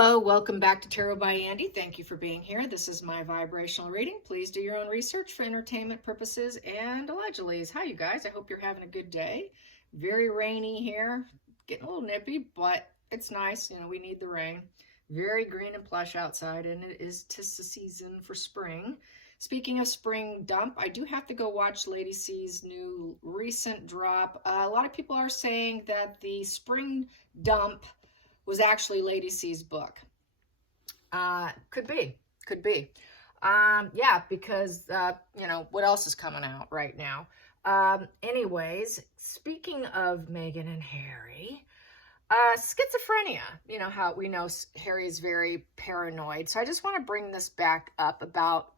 Hello, welcome back to Tarot by Andy. Thank you for being here. This is my vibrational reading. Please do your own research for entertainment purposes and allegedly. Hi, you guys. I hope you're having a good day. Very rainy here. Getting a little nippy, but it's nice. You know, we need the rain. Very green and plush outside, and it is 'tis the season for spring. Speaking of spring dump, I do have to go watch Lady C's new recent drop. A lot of people are saying that the spring dump was actually Lady C's book. Could be. Yeah, because, you know, what else is coming out right now? Anyways, speaking of Meghan and Harry, schizophrenia, you know how we know Harry's very paranoid. So I just want to bring this back up about,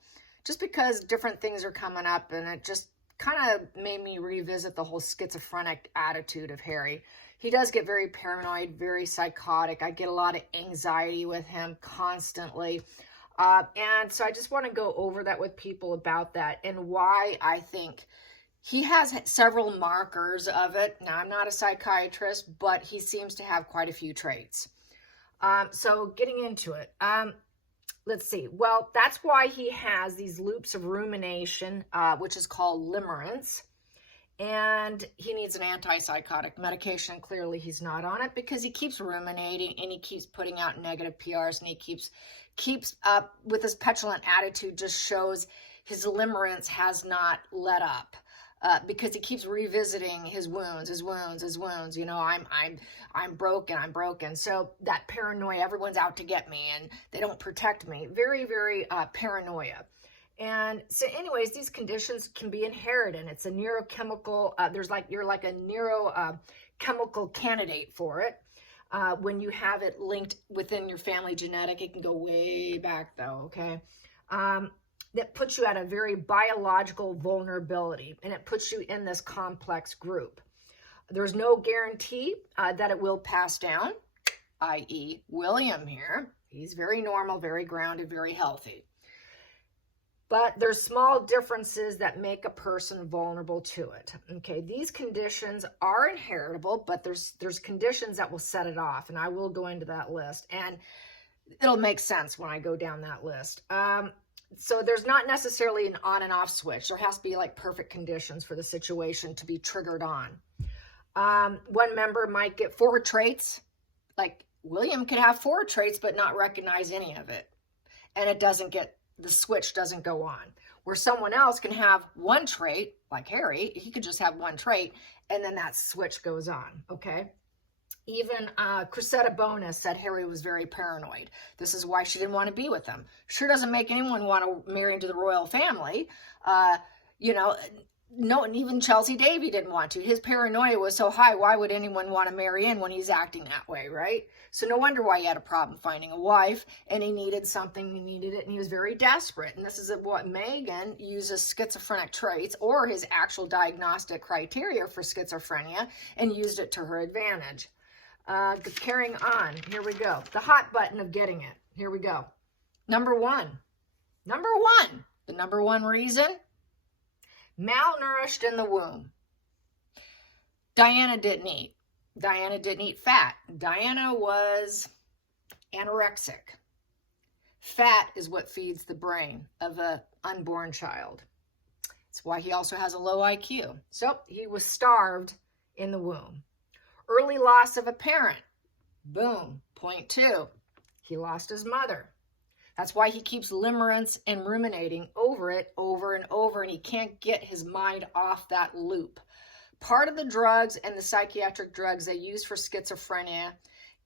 just because different things are coming up, and it just kind of made me revisit the whole schizophrenic attitude of Harry. He does get very paranoid, very psychotic. I get a lot of anxiety with him constantly. And so I just want to go over that with people about that and why I think he has several markers of it. Now, I'm not a psychiatrist, but he seems to have quite a few traits. So getting into it. Let's see. Well, that's why he has these loops of rumination, which is called limerence. And he needs an antipsychotic medication. Clearly, he's not on it because he keeps ruminating and he keeps putting out negative PRs, and he keeps up with his petulant attitude. Just shows his limerence has not let up. Because he keeps revisiting his wounds. You know, I'm broken. So that paranoia, everyone's out to get me and they don't protect me. Very, very paranoia. And so anyways, these conditions can be inherited. It's a neurochemical, you're like a neurochemical candidate for it. When you have it linked within your family genetic, it can go way back though, okay? That puts you at a very biological vulnerability, and it puts you in this complex group. There's no guarantee that it will pass down, i.e. William here. He's very normal, very grounded, very healthy. But there's small differences that make a person vulnerable to it. Okay, these conditions are inheritable, but there's conditions that will set it off, and I will go into that list, and it'll make sense when I go down that list. So there's not necessarily an on and off switch. There has to be like perfect conditions for the situation to be triggered on. One member might get 4 traits. Like William could have 4 traits, but not recognize any of it. And the switch doesn't go on. Where someone else can have 1 trait, like Harry, he could just have 1 trait, and then that switch goes on, okay? Even Cressida Bonus said Harry was very paranoid. This is why she didn't want to be with him. Sure doesn't make anyone want to marry into the royal family. You know, no, and even Chelsea Davy didn't want to. His paranoia was so high, why would anyone want to marry in when he's acting that way, right? So no wonder why he had a problem finding a wife, and he needed something, he needed it, and he was very desperate. And this is what Meghan uses schizophrenic traits or his actual diagnostic criteria for schizophrenia and used it to her advantage. Carrying on, here we go. The hot button of getting it. Here we go. Number one. The number one reason? Malnourished in the womb. Diana didn't eat. Diana didn't eat fat. Diana was anorexic. Fat is what feeds the brain of an unborn child. That's why he also has a low IQ. So he was starved in the womb. Early loss of a parent. Boom. Point 2. He lost his mother. That's why he keeps limerence and ruminating over it over and over, and he can't get his mind off that loop. Part of the drugs and the psychiatric drugs they use for schizophrenia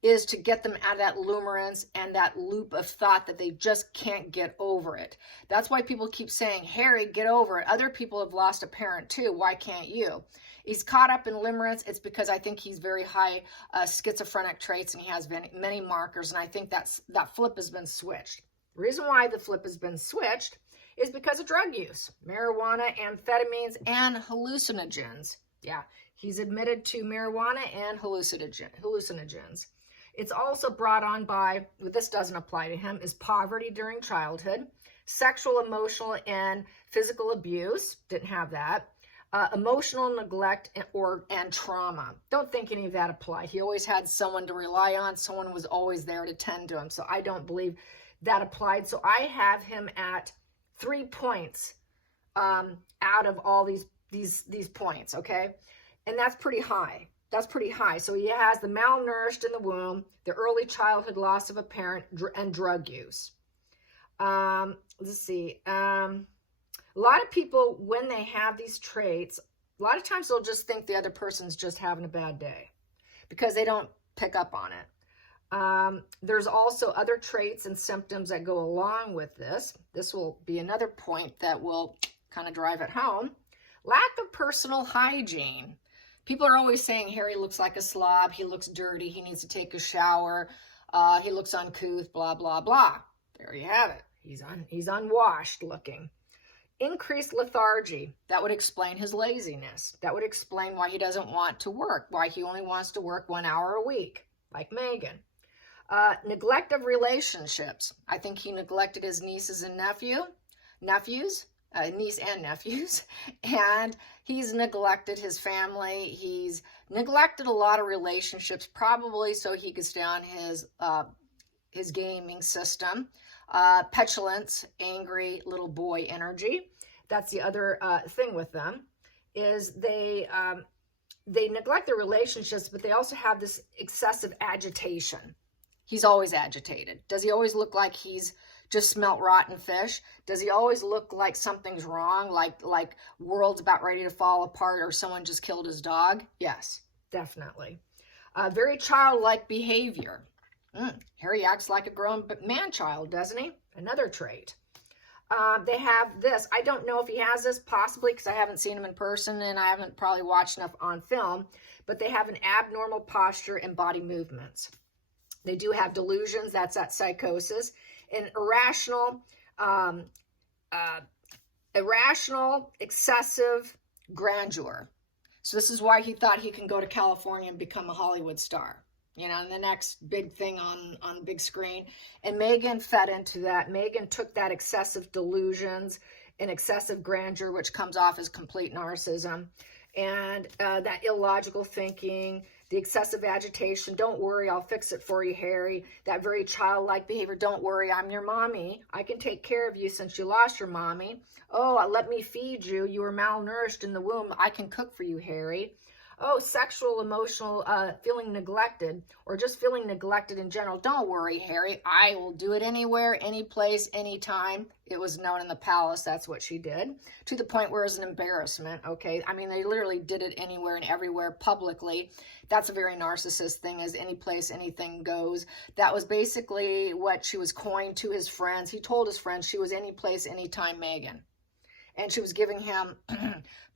is to get them out of that limerence and that loop of thought that they just can't get over it. That's why people keep saying, Harry, get over it. Other people have lost a parent too. Why can't you? He's caught up in limerence. It's because I think he's very high schizophrenic traits, and he has many markers, and I think that flip has been switched. The reason why the flip has been switched is because of drug use, marijuana, amphetamines, and hallucinogens. Yeah, he's admitted to marijuana and hallucinogens. It's also brought on by, this doesn't apply to him, is poverty during childhood, sexual, emotional, and physical abuse. Didn't have that. emotional neglect and trauma. Don't think any of that applied. He always had someone to rely on. Someone was always there to tend to him. So I don't believe that applied. So I have him at 3 points out of all these points, okay? And that's pretty high. That's pretty high. So he has the malnourished in the womb, the early childhood loss of a parent, and drug use. Let's see. A lot of people, when they have these traits, a lot of times they'll just think the other person's just having a bad day because they don't pick up on it. There's also other traits and symptoms that go along with this. This will be another point that will kind of drive it home. Lack of personal hygiene. People are always saying Harry looks like a slob. He looks dirty. He needs to take a shower. He looks uncouth, blah, blah, blah. There you have it. He's unwashed looking. Increased lethargy. That would explain his laziness. That would explain why he doesn't want to work, why he only wants to work 1 hour a week, like Megan. Neglect of relationships. I think he neglected his nieces and nephews, and he's neglected his family. He's neglected a lot of relationships, probably so he could stay on his gaming system. Petulance, angry little boy energy. That's the other thing with them, is they neglect their relationships, but they also have this excessive agitation. He's always agitated. Does he always look like he's just smelt rotten fish? Does he always look like something's wrong, like world's about ready to fall apart or someone just killed his dog? Yes, definitely. Very childlike behavior. Harry acts like a grown man-child, doesn't he? Another trait. They have this. I don't know if he has this, possibly, because I haven't seen him in person and I haven't probably watched enough on film, but they have an abnormal posture and body movements. They do have delusions. That's that psychosis. And irrational, excessive grandeur. So this is why he thought he can go to California and become a Hollywood star. You know, the next big thing on the big screen. And Megan fed into that. Megan took that excessive delusions and excessive grandeur, which comes off as complete narcissism, and that illogical thinking, the excessive agitation. Don't worry, I'll fix it for you, Harry. That very childlike behavior. Don't worry, I'm your mommy. I can take care of you since you lost your mommy. Oh, let me feed you. You were malnourished in the womb. I can cook for you, Harry. Oh, sexual, emotional, feeling neglected, or just feeling neglected in general. Don't worry, Harry. I will do it anywhere, any place, anytime. It was known in the palace. That's what she did, to the point where it was an embarrassment, okay? I mean, they literally did it anywhere and everywhere publicly. That's a very narcissist thing, is any place, anything goes. That was basically what she was coined to his friends. He told his friends she was any place, anytime Megan. And she was giving him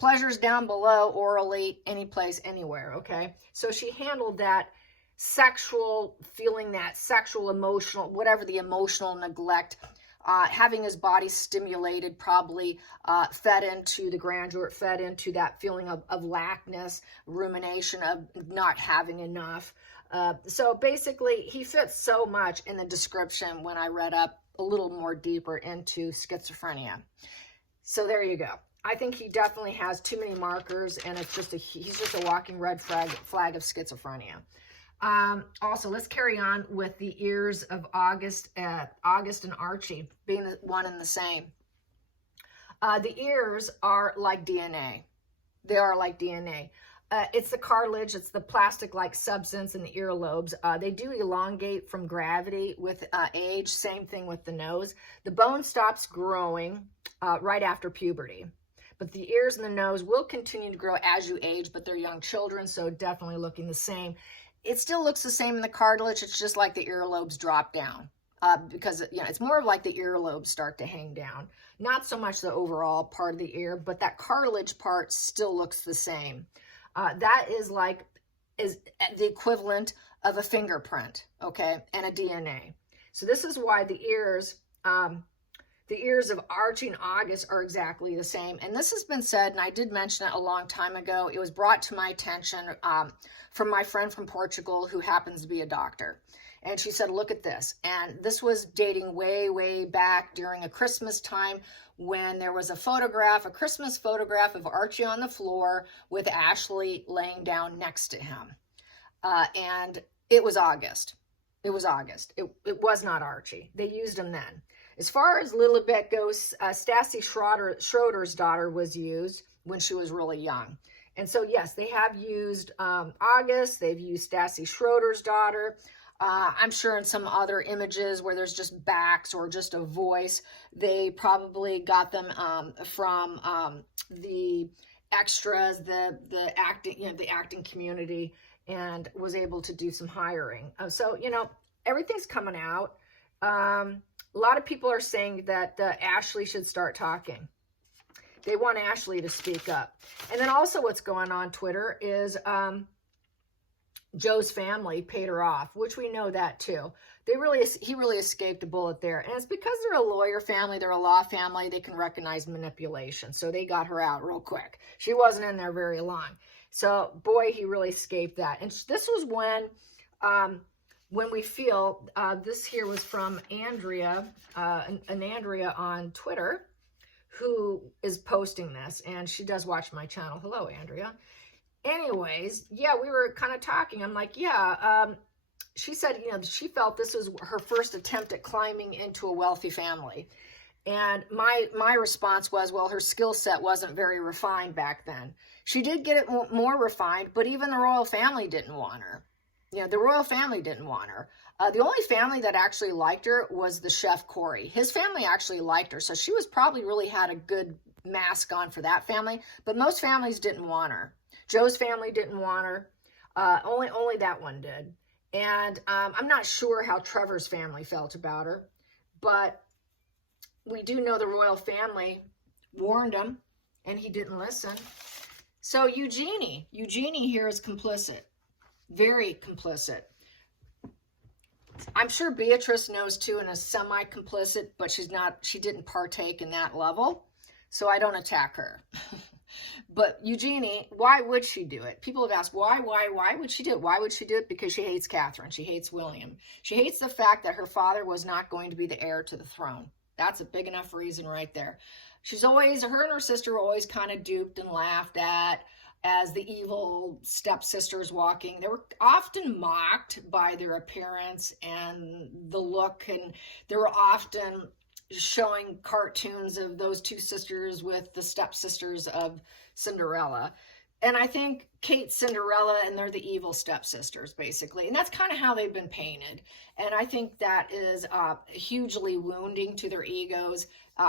pleasures down below, orally, any place, anywhere, okay? So she handled that sexual, feeling that sexual, emotional, whatever the emotional neglect, having his body stimulated, probably fed into the grandeur, fed into that feeling of lackness, rumination of not having enough. So basically, he fits so much in the description when I read up a little more deeper into schizophrenia. So there you go. I think he definitely has too many markers, and it's just he's just a walking red flag of schizophrenia. Also, let's carry on with the ears of August and Archie being one and the same. The ears are like DNA. They are like DNA. It's the cartilage, it's the plastic-like substance in the earlobes. They do elongate from gravity with age. Same thing with the nose. The bone stops growing right after puberty. But the ears and the nose will continue to grow as you age, but they're young children, so definitely looking the same. It still looks the same in the cartilage. It's just like the earlobes drop down because it's more of like the earlobes start to hang down. Not so much the overall part of the ear, but that cartilage part still looks the same. That is the equivalent of a fingerprint, okay, and a DNA. So this is why the ears of Archie and August are exactly the same. And this has been said, and I did mention it a long time ago. It was brought to my attention from my friend from Portugal who happens to be a doctor. And she said, look at this. And this was dating way, way back during a Christmas time when there was a photograph, a Christmas photograph of Archie on the floor with Ashley laying down next to him. And it was August. It was August. It was not Archie. They used him then. As far as Lilibet goes, Stassi Schroeder's daughter was used when she was really young. And so, yes, they have used August. They've used Stassi Schroeder's daughter. I'm sure in some other images where there's just backs or just a voice, they probably got them from the extras, the acting, the acting community, and was able to do some hiring. So, everything's coming out. A lot of people are saying that Ashley should start talking. They want Ashley to speak up. And then also what's going on Twitter is Joe's family paid her off, which we know that too. He really escaped a bullet there. And it's because they're a lawyer family, they're a law family, they can recognize manipulation. So they got her out real quick. She wasn't in there very long. So boy, he really escaped that. And this was when we feel, this here was from Andrea, an Andrea on Twitter, who is posting this, and she does watch my channel. Hello, Andrea. Anyways, yeah, we were kind of talking. I'm like, yeah, she said, she felt this was her first attempt at climbing into a wealthy family. And my response was, well, her skill set wasn't very refined back then. She did get it more refined, but even the royal family didn't want her. The royal family didn't want her. The only family that actually liked her was the chef Corey. His family actually liked her, so she was probably really had a good mask on for that family, but most families didn't want her. Joe's family didn't want her. Only that one did. And I'm not sure how Trevor's family felt about her, but we do know the royal family warned him, and he didn't listen. So Eugenie here is complicit. Very complicit. I'm sure Beatrice knows too and is semi-complicit, but she didn't partake in that level. So I don't attack her. But Eugenie, why would she do it? People have asked, why would she do it? Why would she do it? Because she hates Catherine. She hates William. She hates the fact that her father was not going to be the heir to the throne. That's a big enough reason right there. Her and her sister were always kind of duped and laughed at as the evil stepsisters walking. They were often mocked by their appearance and the look, and they were often showing cartoons of those two sisters with the stepsisters of Cinderella. And I think Kate's Cinderella and they're the evil stepsisters, basically. And that's kind of how they've been painted. And I think that is hugely wounding to their egos,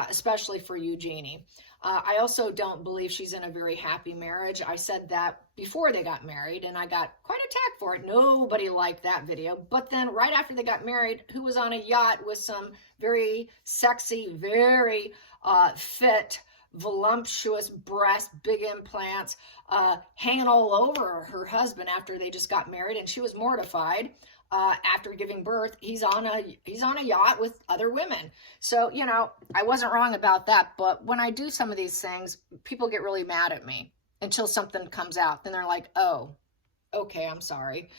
especially for Eugenie. I also don't believe she's in a very happy marriage. I said that before they got married, and I got quite attacked for it. Nobody liked that video. But then right after they got married, who was on a yacht with some very sexy, very fit, voluptuous breasts, big implants, hanging all over her husband after they just got married, and she was mortified. After giving birth, he's on a yacht with other women. So, I wasn't wrong about that. But when I do some of these things, people get really mad at me until something comes out. Then they're like, oh, okay, I'm sorry.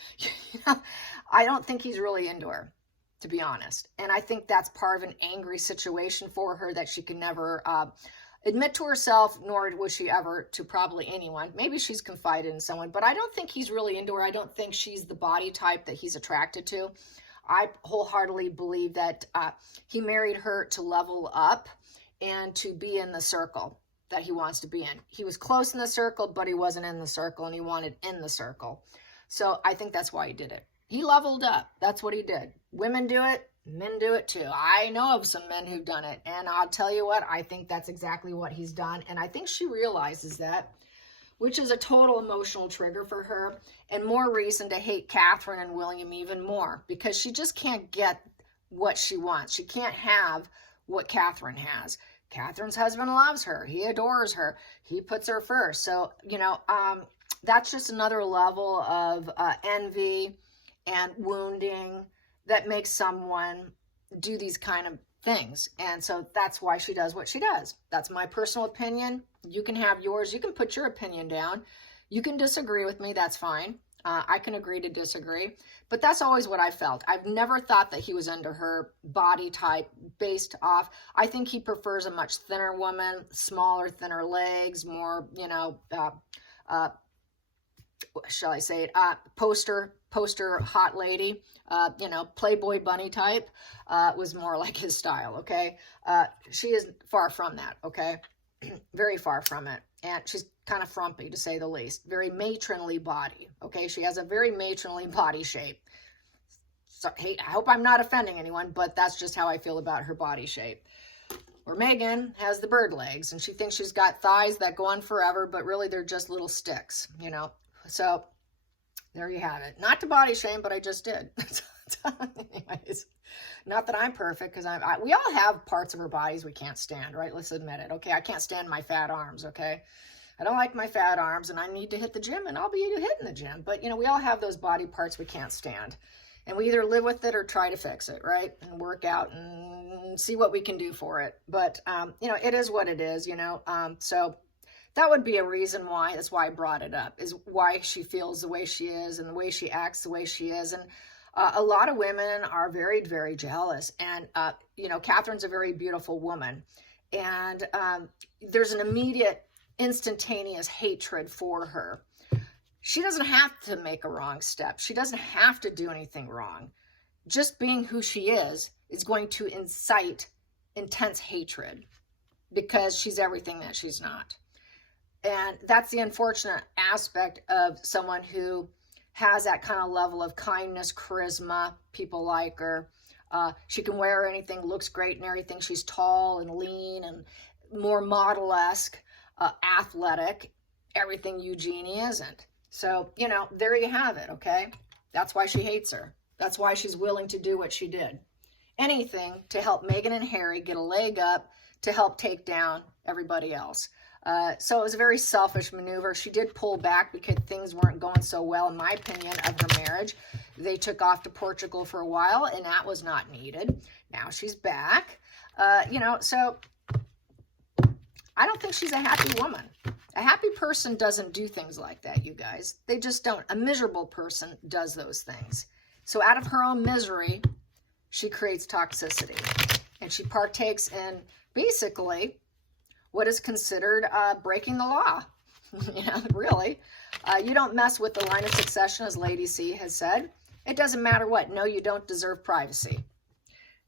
I don't think he's really into her, to be honest. And I think that's part of an angry situation for her that she can never admit to herself, nor would she ever to probably anyone. Maybe she's confided in someone, but I don't think he's really into her. I don't think she's the body type that he's attracted to. I wholeheartedly believe that he married her to level up and to be in the circle that he wants to be in. He was close in the circle, but he wasn't in the circle, and he wanted in the circle. So I think that's why he did it. He leveled up. That's what he did. Women do it. Men do it too. I know of some men who've done it, and I'll tell you what, I think that's exactly what he's done, and I think she realizes that, which is a total emotional trigger for her, and more reason to hate Catherine and William even more, because she just can't get what she wants. She can't have what Catherine has. Catherine's husband loves her. He adores her. He puts her first. So, that's just another level of envy and wounding that makes someone do these kind of things. And so that's why she does what she does. That's my personal opinion. You can have yours. You can put your opinion down. You can disagree with me. That's fine. I can agree to disagree, but that's always what I felt. I've never thought that he was into her body type based off. I think he prefers a much thinner woman, smaller, thinner legs, more, you know, shall I say it, poster hot lady, you know, Playboy bunny type, was more like his style, okay? She is far from that, okay? Very far from it. And she's kind of frumpy, to say the least. Very matronly body, okay? She has a very matronly body shape. So, hey, I hope I'm not offending anyone, but that's just how I feel about her body shape. Or Megan has the bird legs, and she thinks she's got thighs that go on forever, but really they're just little sticks, you know? So there you have it. Not to body shame, but I just did. Anyways, not that I'm perfect, because we all have parts of our bodies we can't stand, right? Let's admit it, okay? I can't stand my fat arms, okay? I don't like my fat arms, and I need to hit the gym, and I'll be hitting the gym. But, you know, we all have those body parts we can't stand. And we either live with it or try to fix it, right? And work out and see what we can do for it. But, you know, it is what it is, you know? So that would be a reason why, that's why I brought it up, is why she feels the way she is and the way she acts the way she is. And a lot of women are very, very jealous. And, you know, Catherine's a very beautiful woman. And there's an immediate, instantaneous hatred for her. She doesn't have to make a wrong step. She doesn't have to do anything wrong. Just being who she is going to incite intense hatred because she's everything that she's not. And that's the unfortunate aspect of someone who has that kind of level of kindness, charisma. People like her. She can wear anything, looks great and everything. She's tall and lean and more model-esque, athletic, everything Eugenie isn't. So, you know, there you have it, okay? That's why she hates her. That's why she's willing to do what she did. Anything to help Meghan and Harry get a leg up to help take down everybody else. So it was a very selfish maneuver. She did pull back because things weren't going so well, in my opinion, of her marriage. They took off to Portugal for a while, and that was not needed. Now she's back. You know, so I don't think she's a happy woman. A happy person doesn't do things like that, you guys. They just don't. A miserable person does those things. So out of her own misery, she creates toxicity. And she partakes in, basically, what is considered breaking the law. You know, really. You don't mess with the line of succession, as Lady C has said. It doesn't matter what. No, you don't deserve privacy.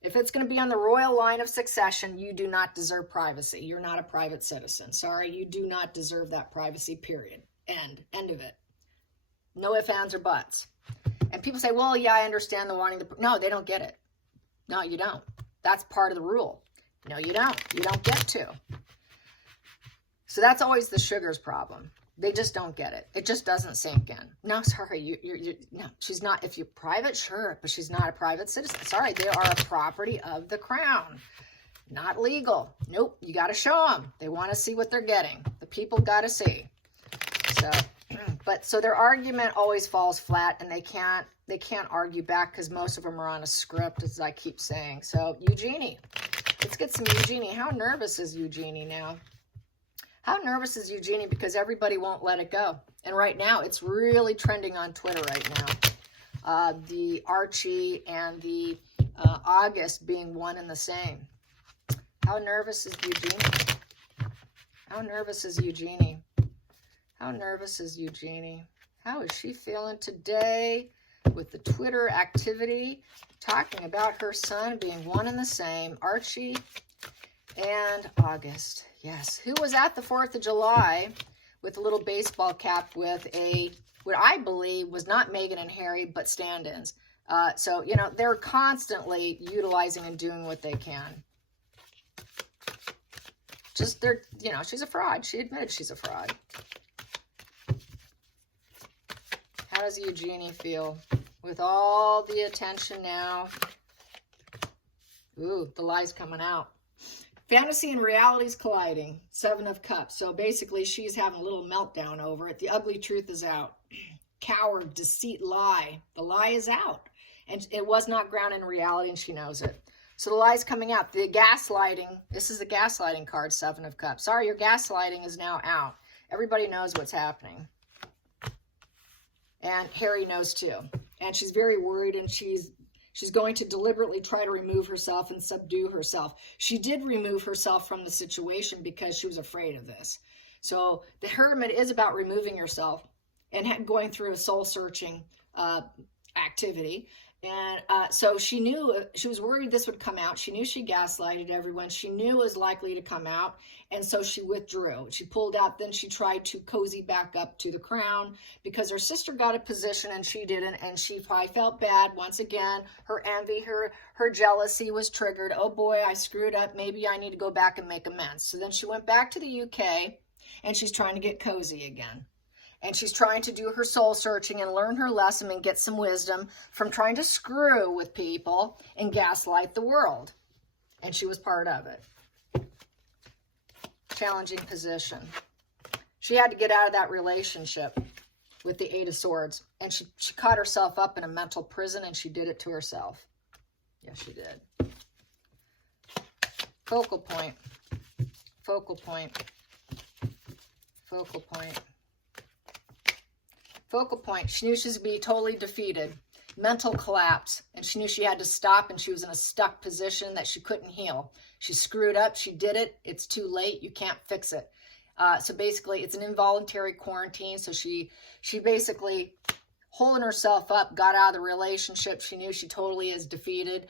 If it's going to be on the royal line of succession, you do not deserve privacy. You're not a private citizen. Sorry, you do not deserve that privacy, period. End of it. No ifs, ands, or buts. And people say, well, yeah, I understand the wanting to... No, they don't get it. No, you don't. That's part of the rule. No, you don't. You don't get to. So that's always the Sugar's problem. They just don't get it. It just doesn't sink in. No, sorry, no, she's not. If you're private, sure, but she's not a private citizen. Sorry, they are a property of the crown. Not legal. Nope, you got to show them. They want to see what they're getting. The people got to see. So their argument always falls flat, and they can't argue back because most of them are on a script, as I keep saying. So Eugenie, let's get some Eugenie. How nervous is Eugenie now? How nervous is Eugenie? Because everybody won't let it go. And right now, it's really trending on Twitter right now. The Archie and the August being one and the same. How nervous is Eugenie? How nervous is Eugenie? How nervous is Eugenie? How is she feeling today with the Twitter activity talking about her son being one and the same? Archie and August. Yes. Who was at the 4th of July with a little baseball cap with what I believe was not Meghan and Harry, but stand-ins. So, you know, they're constantly utilizing and doing what they can. Just, you know, she's a fraud. She admitted she's a fraud. How does Eugenie feel with all the attention now? Ooh, the lie's coming out. Fantasy and reality's colliding. 7 of Cups. So basically, she's having a little meltdown over it. The ugly truth is out. Coward, deceit, lie. The lie is out. And it was not grounded in reality, and she knows it. So the lie's coming out. The gaslighting. This is the gaslighting card, 7 of Cups. Sorry, your gaslighting is now out. Everybody knows what's happening. And Harry knows too. And she's very worried, and she's going to deliberately try to remove herself and subdue herself. She did remove herself from the situation because she was afraid of this. So the hermit is about removing yourself and going through a soul-searching activity. And so she knew, she was worried this would come out. She knew she gaslighted everyone. She knew it was likely to come out. And so she withdrew. She pulled out. Then she tried to cozy back up to the crown because her sister got a position and she didn't. And she probably felt bad. Once again, her envy, her jealousy was triggered. Oh boy, I screwed up. Maybe I need to go back and make amends. So then she went back to the UK and she's trying to get cozy again. And she's trying to do her soul searching and learn her lesson and get some wisdom from trying to screw with people and gaslight the world. And she was part of it. Challenging position. She had to get out of that relationship with the Eight of Swords. And she caught herself up in a mental prison, and she did it to herself. Yes, she did. Focal point. Focal point. Focal point. Focal point. She knew she was going to be totally defeated. Mental collapse. And she knew she had to stop, and she was in a stuck position that she couldn't heal. She screwed up. She did it. It's too late. You can't fix it. So basically, it's an involuntary quarantine. So she basically, holding herself up, got out of the relationship. She knew she totally is defeated.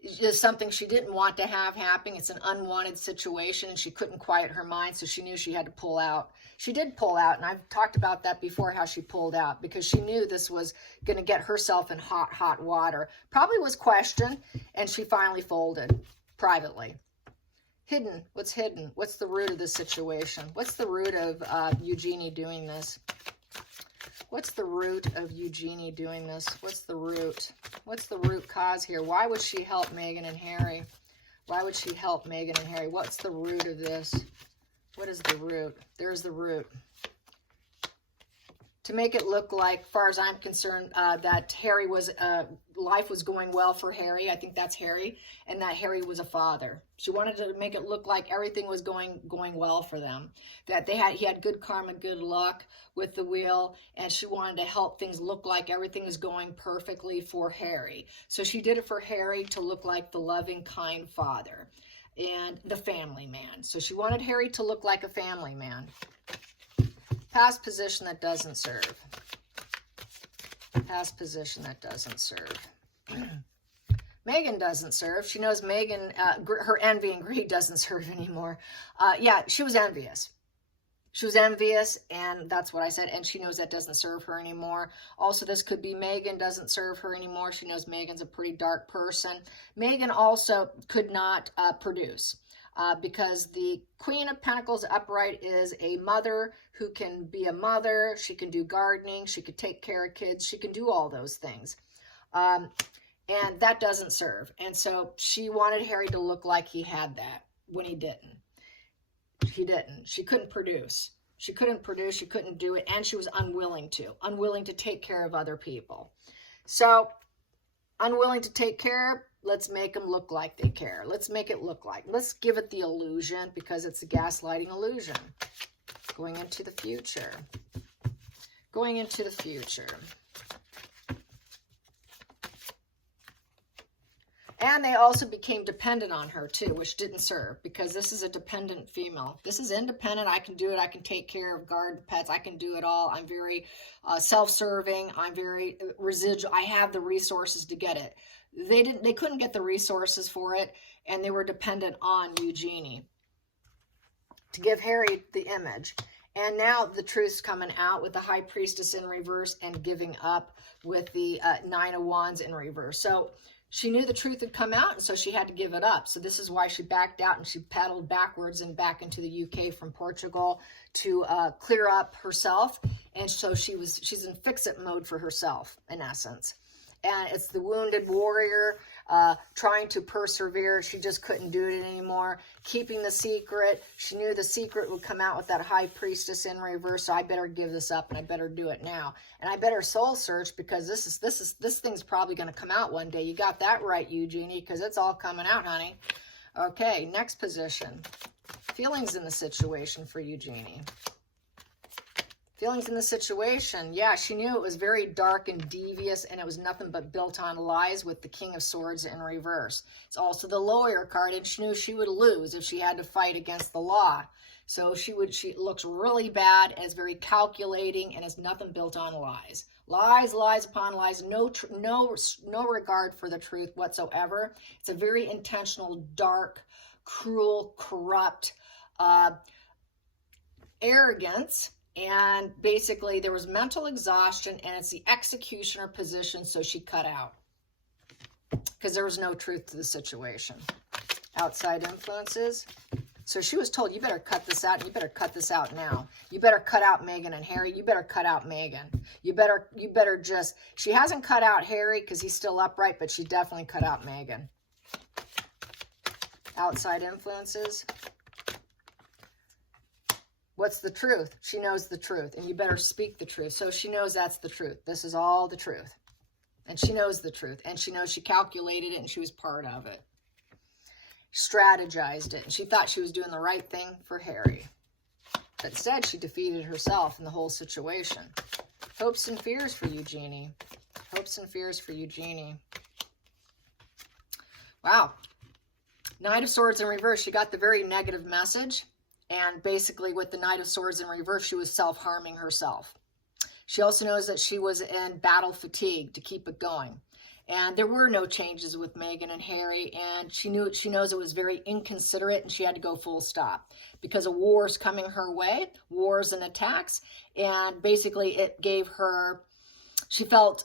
It's something she didn't want to have happen. It's an unwanted situation, and she couldn't quiet her mind, so she knew she had to pull out. She did pull out, and I've talked about that before, how she pulled out, because she knew this was going to get herself in hot, hot water. Probably was questioned, and she finally folded privately. Hidden. What's hidden? What's the root of this situation? What's the root of Eugenie doing this? What's the root of Eugenie doing this? What's the root? What's the root cause here? Why would she help Meghan and Harry? Why would she help Meghan and Harry? What's the root of this? What is the root? There's the root. To make it look like, as far as I'm concerned, that Harry was, life was going well for Harry. I think that's Harry. And that Harry was a father. She wanted to make it look like everything was going well for them. That he had good karma, good luck with the wheel. And she wanted to help things look like everything is going perfectly for Harry. So she did it for Harry to look like the loving, kind father. And the family man. So she wanted Harry to look like a family man. Past position that doesn't serve. Past position that doesn't serve. Meghan doesn't serve. She knows Meghan, her envy and greed doesn't serve anymore. Yeah, she was envious. She was envious, and that's what I said, and she knows that doesn't serve her anymore. Also, this could be Meghan doesn't serve her anymore. She knows Meghan's a pretty dark person. Meghan also could not produce. Because the Queen of Pentacles upright is a mother who can be a mother. She can do gardening. She could take care of kids. She can do all those things. And that doesn't serve. And so she wanted Harry to look like he had that when he didn't. He didn't. She couldn't produce. She couldn't produce. She couldn't do it. And she was unwilling to take care of other people. So unwilling to take care. Let's make them look like they care. Let's make it look like. Let's give it the illusion, because it's a gaslighting illusion. Going into the future. Going into the future. And they also became dependent on her too, which didn't serve, because this is a dependent female. This is independent. I can do it. I can take care of guard pets. I can do it all. I'm very self-serving. I'm very residual. I have the resources to get it. They couldn't get the resources for it, and they were dependent on Eugenie to give Harry the image. And now the truth's coming out with the High Priestess in reverse and giving up with the Nine of Wands in reverse. So she knew the truth had come out, and so she had to give it up. So this is why she backed out, and she paddled backwards and back into the UK from Portugal to clear up herself. And so she's in fix-it mode for herself, in essence. And it's the wounded warrior trying to persevere. She just couldn't do it anymore. Keeping the secret. She knew the secret would come out with that High Priestess in reverse. So I better give this up, and I better do it now. And I better soul search, because this thing's probably going to come out one day. You got that right, Eugenie, because it's all coming out, honey. Okay, next position. Feelings in the situation for Eugenie. Feelings in the situation. Yeah, she knew it was very dark and devious, and it was nothing but built on lies with the King of Swords in reverse. It's also the lawyer card, and she knew she would lose if she had to fight against the law. So she looks really bad, and is very calculating, and is nothing built on lies. Lies, lies upon lies, no regard for the truth whatsoever. It's a very intentional, dark, cruel, corrupt arrogance. And basically there was mental exhaustion, and it's the executioner position, so she cut out because there was no truth to the situation. Outside influences. So she was told, you better cut this out, and you better cut this out now. You better cut out Meghan and Harry. You better cut out Meghan. You better just, she hasn't cut out Harry because he's still upright, but she definitely cut out Meghan. Outside influences. What's the truth? She knows the truth, and you better speak the truth. So she knows that's the truth. This is all the truth. And she knows the truth, and she knows she calculated it, and she was part of it. Strategized it, and she thought she was doing the right thing for Harry. But instead, she defeated herself in the whole situation. Hopes and fears for Eugenie. Hopes and fears for Eugenie. Wow. Knight of Swords in reverse. She got the very negative message. And basically with the Knight of Swords in reverse, she was self-harming herself. She also knows that she was in battle fatigue to keep it going. And there were no changes with Meghan and Harry, and she knows it was very inconsiderate, and she had to go full stop because of wars coming her way, wars and attacks. And basically it gave her, she felt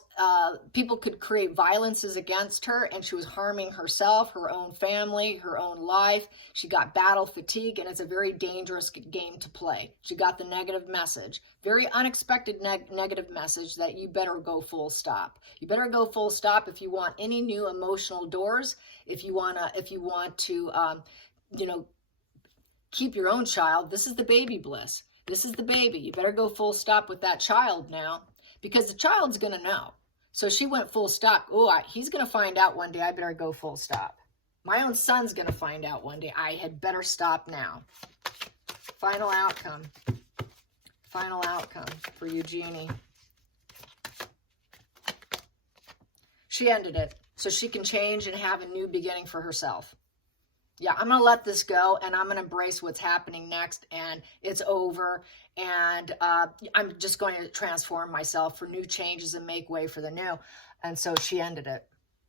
people could create violences against her, and she was harming herself, her own family, her own life. She got battle fatigue, and it's a very dangerous game to play. She got the negative message, very unexpected negative message that you better go full stop. You better go full stop if you want any new emotional doors. If you want to, you know, keep your own child. This is the baby bliss. This is the baby. You better go full stop with that child now. Because the child's going to know. So she went full stop. Oh, he's going to find out one day. I better go full stop. My own son's going to find out one day. I had better stop now. Final outcome. Final outcome for Eugenie. She ended it. So she can change and have a new beginning for herself. Yeah, I'm going to let this go, and I'm going to embrace what's happening next, and it's over, and I'm just going to transform myself for new changes and make way for the new. And so she ended it.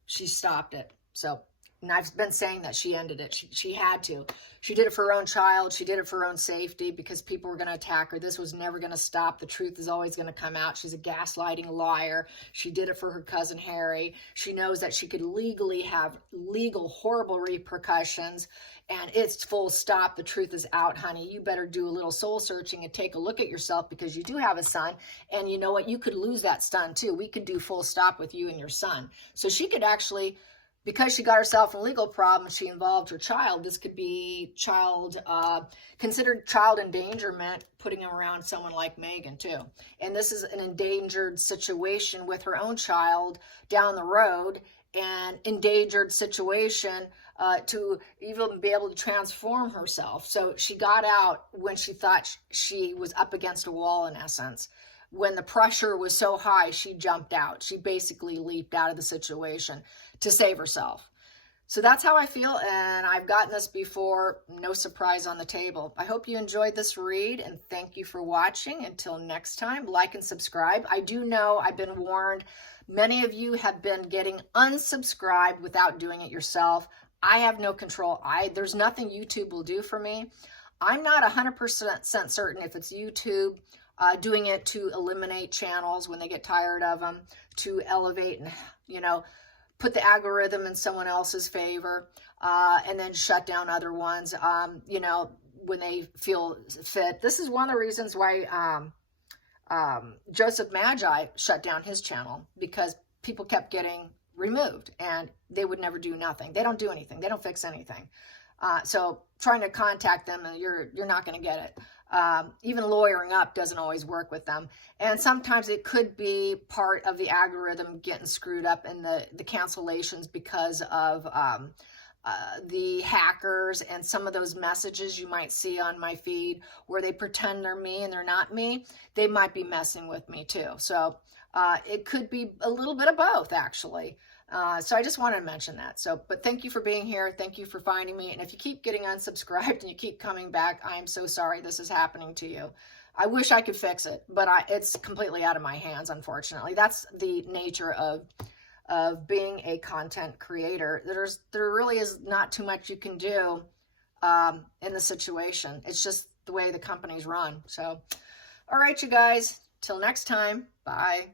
She stopped it. So, and I've been saying that she ended it. She had to. She did it for her own child. She did it for her own safety because people were going to attack her. This was never going to stop. The truth is always going to come out. She's a gaslighting liar. She did it for her cousin Harry. She knows that she could legally have horrible repercussions. And it's full stop. The truth is out, honey. You better do a little soul searching and take a look at yourself because you do have a son. And you know what? You could lose that son too. We could do full stop with you and your son. So she could actually, because she got herself in legal problems, she involved her child. This could be considered child endangerment, putting him around someone like Meghan too. And this is an endangered situation with her own child down the road, and endangered situation to even be able to transform herself. So she got out when she thought she was up against a wall, in essence. When the pressure was so high, she jumped out. She basically leaped out of the situation to save herself. So that's how I feel, and I've gotten this before. No surprise on the table. I hope you enjoyed this read, and thank you for watching. Until next time, like and subscribe. I do know I've been warned. Many of you have been getting unsubscribed without doing it yourself. I have no control. There's nothing YouTube will do for me. I'm not 100% certain if it's YouTube doing it to eliminate channels when they get tired of them, to elevate and, you know, put the algorithm in someone else's favor, and then shut down other ones, you know, when they feel fit. This is one of the reasons why Joseph Magi shut down his channel, because people kept getting removed and they would never do nothing. They don't do anything. They don't fix anything. So trying to contact them, you're not going to get it. Even lawyering up doesn't always work with them. And sometimes it could be part of the algorithm getting screwed up in the cancellations because of the hackers and some of those messages you might see on my feed where they pretend they're me and they're not me, they might be messing with me too. So it could be a little bit of both, actually. So I just wanted to mention that. So, but thank you for being here. Thank you for finding me. And if you keep getting unsubscribed and you keep coming back, I am so sorry this is happening to you. I wish I could fix it, but it's completely out of my hands, unfortunately. That's the nature of being a content creator. There really is not too much you can do in the situation. It's just the way the companies run. So, all right, you guys, till next time, bye.